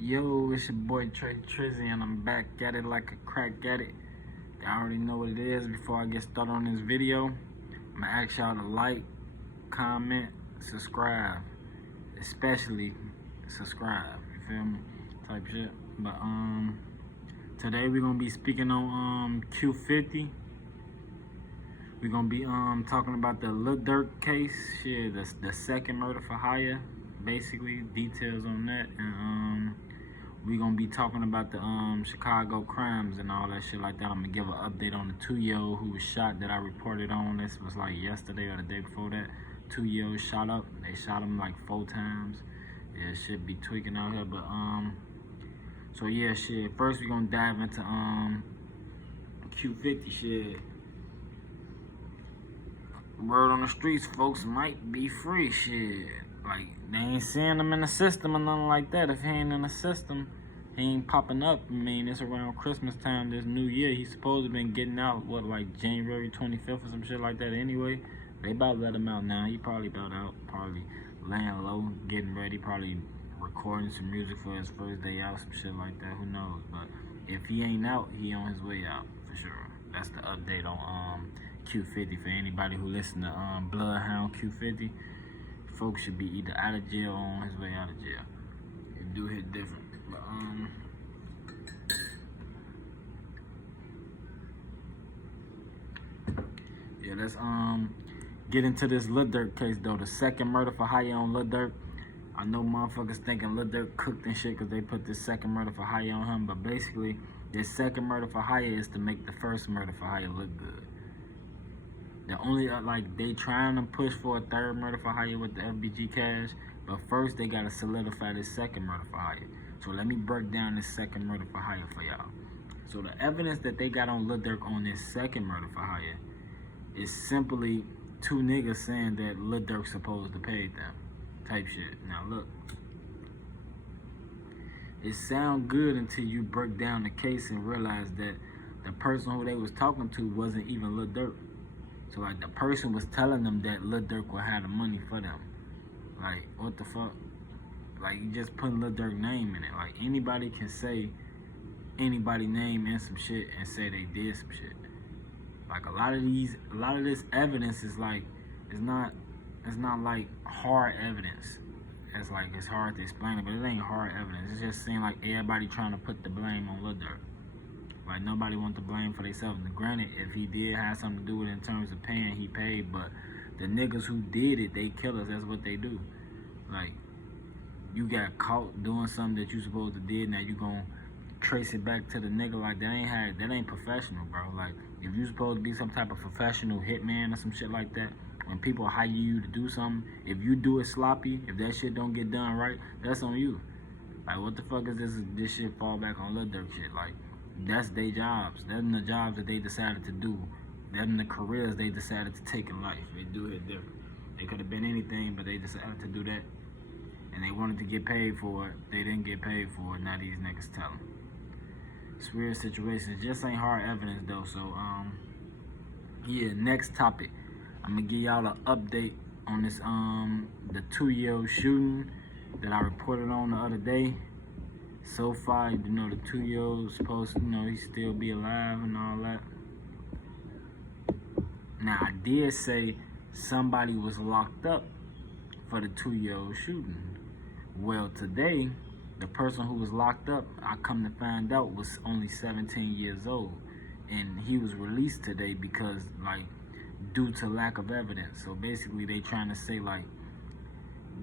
Yo, it's your boy Trey Trizzy, and I'm back at it like a crack at it. Y'all already know what it is. Before I get started on this video, I'm gonna ask y'all to like, comment, subscribe. Especially subscribe, you feel me? Type shit. But today we're gonna be speaking on Q50. We're gonna be talking about the Lil Durk case. Shit, the second murder for hire. Basically, details on that, and we're gonna be talking about the Chicago crimes and all that shit like that. I'm gonna give an update on the 2-year-old who was shot that I reported on. This was like yesterday or the day before that. 2-year-old shot up. They shot him like 4 times. Yeah, it should be tweaking out here, but so yeah, shit. First we're gonna dive into Q50 shit. Word on the streets, folks might be free shit. Like, they ain't seeing him in the system or nothing like that. If he ain't in the system, he ain't popping up. I mean, it's around Christmas time this new year. He's supposed to been getting out, what, like January 25th or some shit like that anyway. They about to let him out now. He probably about out, probably laying low, getting ready, probably recording some music for his first day out, some shit like that. Who knows? But if he ain't out, he on his way out, for sure. That's the update on Q50 for anybody who listen to BLOODHOUND Q50. Folks should be either out of jail or on his way out of jail. It do hit different. But yeah, let's get into this Lil Durk case though. The second murder for hire on Lil Durk. I know motherfuckers thinking Lil Durk cooked and shit because they put this second murder for hire on him, but basically this second murder for hire is to make the first murder for hire look good. The only, like, they trying to push for a third murder for hire with the FBG cash, but first they gotta solidify this second murder for hire. So let me break down this second murder for hire for y'all. So the evidence that they got on Lil Durk on this second murder for hire is simply 2 niggas saying that Lil Durk supposed to pay them, type shit. Now look, it sound good until you break down the case and realize that the person who they was talking to wasn't even Lil Durk. So, like, the person was telling them that Lil Durk would have the money for them. Like, what the fuck? Like, you just put Lil Durk's name in it. Like, anybody can say anybody's name in some shit and say they did some shit. Like, a lot of this evidence is like, it's not like hard evidence. It's like, it's hard to explain it, but it ain't hard evidence. It's just seeing like everybody trying to put the blame on Lil Durk. Like, nobody wants to blame for themselves. Granted, if he did have something to do with it in terms of paying, he paid. But the niggas who did it, they killers. That's what they do. Like, you got caught doing something that you supposed to did. Now you gonna trace it back to the nigga. Like, that ain't professional, bro. Like, if you supposed to be some type of professional hitman or some shit like that, when people hire you to do something, if you do it sloppy, if that shit don't get done right, that's on you. Like, what the fuck is this shit fall back on Lil Durk shit? Like, that's their jobs. Them the jobs that they decided to do. Them the careers they decided to take in life. They do it different. They could have been anything, but they decided to do that. And they wanted to get paid for it. They didn't get paid for it. Now these niggas tell them. It's weird situations. Just ain't hard evidence though. So yeah. Next topic. I'm gonna give y'all an update on this the 2-year-old shooting that I reported on the other day. So far, you know, the 2-year-old is supposed to, you know, he still be alive and all that. Now, I did say somebody was locked up for the 2-year-old shooting. Well, today, the person who was locked up, I come to find out, was only 17 years old. And he was released today because, like, due to lack of evidence. So basically, they trying to say, like,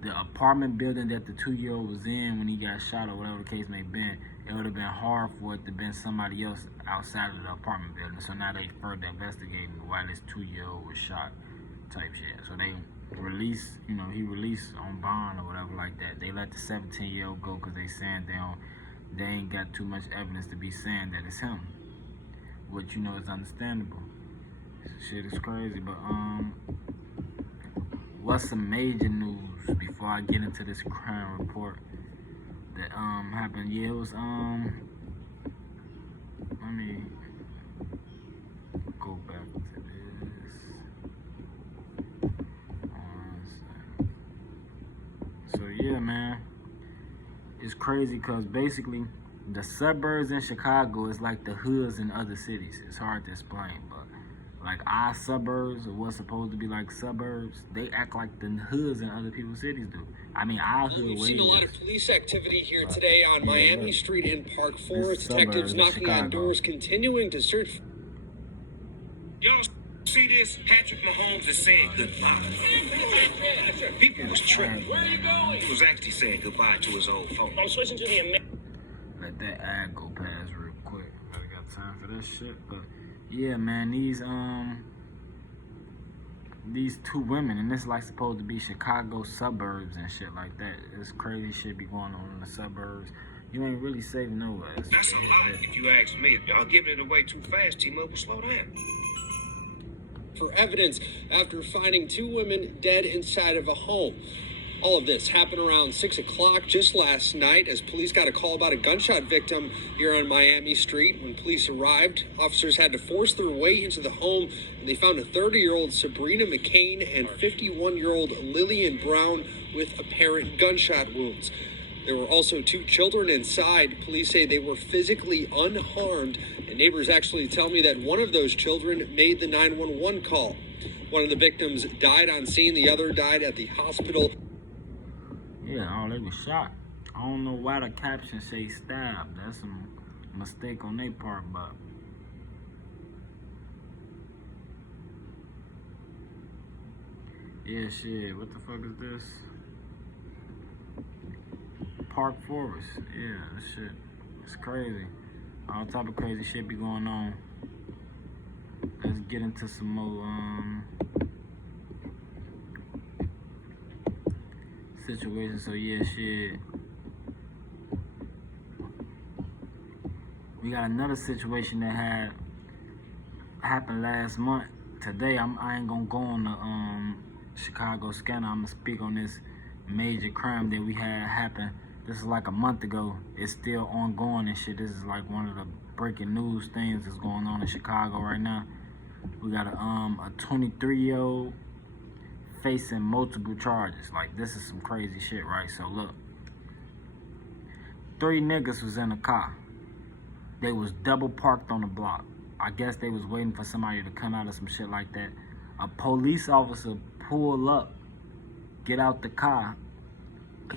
the apartment building that the 2-year-old was in when he got shot or whatever the case may have been, it would have been hard for it to have been somebody else outside of the apartment building. So now they further investigating why this 2-year-old was shot, type shit. So they released, you know, he released on bond or whatever like that. They let the 17-year-old go because they saying they ain't got too much evidence to be saying that it's him, which, you know, is understandable. Shit is crazy, but what's some major news before I get into this crime report that happened? Yeah, it was let me go back to this. So yeah, man, it's crazy because basically the suburbs in Chicago is like the hoods in other cities. It's hard to explain, but like our suburbs, or what's supposed to be like suburbs, they act like the hoods in other people's cities do. I mean, our hood We've way seen a lot of police activity here today on Miami Street in Park Forest. Detectives knocking on doors, continuing to search. Y'all see this? Patrick Mahomes is saying goodbye. People was tripping. He was actually saying goodbye to his old folks. I'm switching to the Let that ad go past real quick. I got time for that shit, but yeah, man, these two women, and this like supposed to be Chicago suburbs and shit like that. This crazy shit be going on in the suburbs. You ain't really safe nowhere. That's a lot, if you ask me. If y'all giving it away too fast, T-Mobile, slow down. for evidence after finding two women dead inside of a home. All of this happened around 6 o'clock just last night as police got a call about a gunshot victim here on Miami Street. When police arrived, officers had to force their way into the home, and they found a 30-year-old Sabrina McCain and 51-year-old Lillian Brown with apparent gunshot wounds. There were also two children inside. Police say they were physically unharmed, and neighbors actually tell me that one of those children made the 911 call. One of the victims died on scene. The other died at the hospital. Yeah, oh, they was shot. I don't know why the caption say stabbed. That's a mistake on their part, but yeah, shit. What the fuck is this? Park Forest. Yeah, this shit. It's crazy. All type of crazy shit be going on. Let's get into some more situations. So yeah, shit. We got another situation that happened last month. Today, I ain't gonna go on the Chicago scanner. I'm gonna speak on this major crime that we had happen. This is like a month ago. It's still ongoing and shit. This is like one of the breaking news things that's going on in Chicago right now. We got a 23-year-old facing multiple charges. Like, this is some crazy shit, right? So look, 3 niggas was in a car. They was double parked on the block. I guess they was waiting for somebody to come out or some shit like that. A police officer pulled up, get out the car.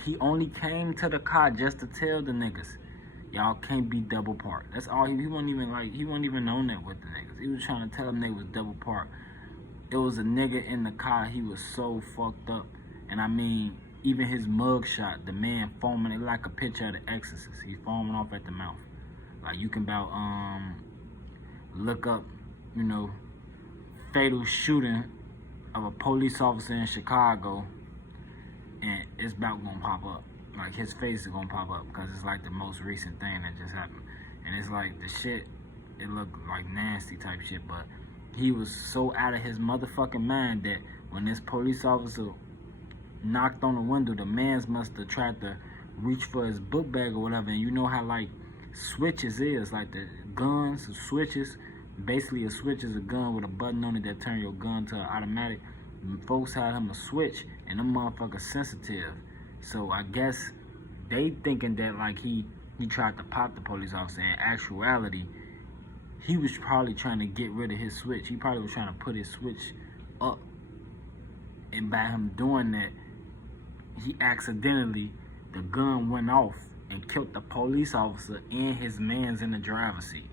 He only came to the car just to tell the niggas, y'all can't be double parked. That's all. He wasn't even on that with the niggas. He was trying to tell them they was double parked. It was a nigga in the car. He was so fucked up. And I mean, even his mugshot, the man foaming, it like a picture of The Exorcist. He's foaming off at the mouth. Like, you can about look up, you know, fatal shooting of a police officer in Chicago, and it's about gonna pop up. Like, his face is gonna pop up because it's like the most recent thing that just happened. And it's like the shit, it looked like nasty type shit, but he was so out of his motherfucking mind that when this police officer knocked on the window, the mans must have tried to reach for his book bag or whatever. And you know how like switches is, like the guns, switches. Basically a switch is a gun with a button on it that turn your gun to an automatic. And folks had him a switch, and them motherfuckers sensitive. So I guess they thinking that like he tried to pop the police officer. In actuality, he was probably trying to get rid of his switch. He probably was trying to put his switch up. And by him doing that, he accidentally, the gun went off and killed the police officer and his mans in the driver's seat.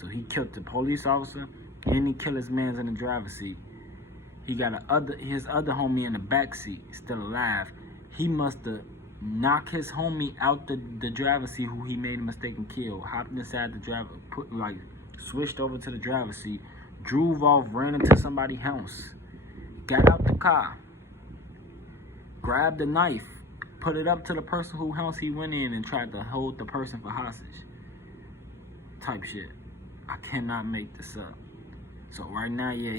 So he killed the police officer and he killed his mans in the driver's seat. He got his other homie in the back seat, still alive. He must have knocked his homie out the driver's seat, who he made a mistake and killed. Hopped inside the driver, switched over to the driver's seat, drove off, ran into somebody's house, got out the car, grabbed a knife, put it up to the person whose house he went in, and tried to hold the person for hostage. Type shit. I cannot make this up. So right now, yeah,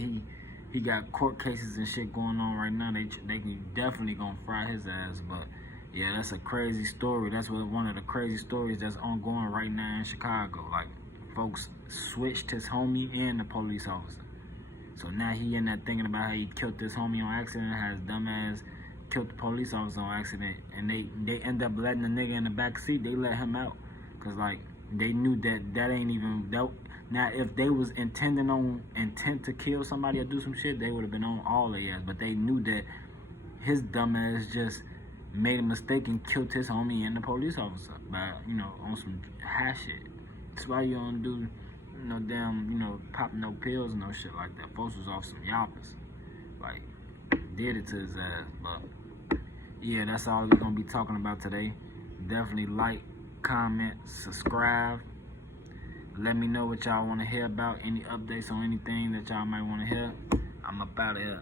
he got court cases and shit going on right now. They can definitely gonna fry his ass. But yeah, that's a crazy story. That's one of the crazy stories that's ongoing right now in Chicago. Like, folks switched his homie and the police officer. So now he in there thinking about how he killed this homie on accident, how his dumb ass killed the police officer on accident, and they end up letting the nigga in the back seat. They let him out, cause like they knew that ain't even that. Now if they was intent to kill somebody or do some shit, they would have been on all their ass. But they knew that his dumb ass just made a mistake and killed his homie and the police officer by, you know, on some high shit. That's why you don't do, you know, damn, you know, pop no pills and no shit like that. Folks was off some yappers. Like, did it to his ass. But yeah, that's all we're gonna be talking about today. Definitely like, comment, subscribe. Let me know what y'all want to hear about. Any updates on anything that y'all might want to hear. I'm up out of here.